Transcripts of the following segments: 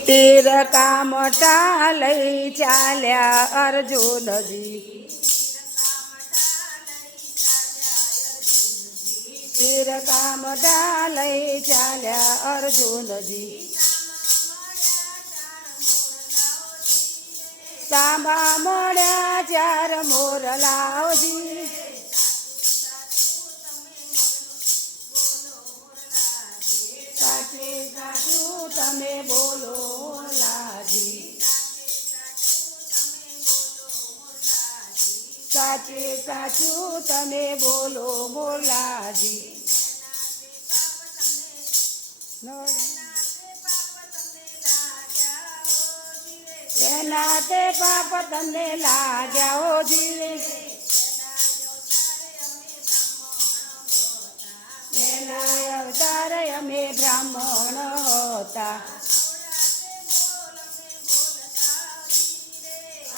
તીર કામટા લઈ ચાલ્યા અર્જુનજી તીર કામટા લઈ ચાલ્યા અર્જુનજી સાંભા મળ્યા ચાર મોરલાઓજી સાચે સાચે સાચું તમે બોલો મોલાજી તેના તે પાપ તમને લાગ્યાઓ જીવે તેના અવતાર અમે બ્રાહ્મણ હતા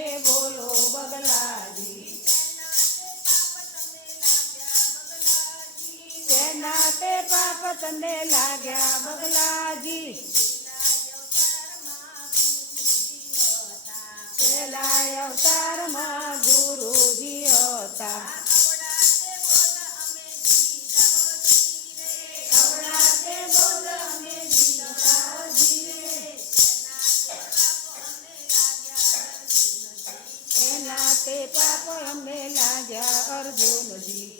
સાચું તમે બોલો બગલાજી તેના તે પાપ તમને લાગ્યા બગલાજી अर्जुन जी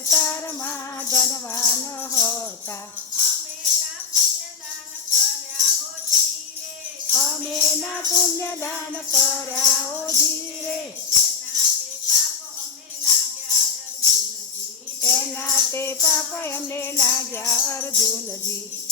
અવતારમાં ધનવાન હતા. અમે ના પુણ્ય દાન કર્યા ઓ ધીરે તેના તે પાપ અમને લાગ્યા અર્જુનજી.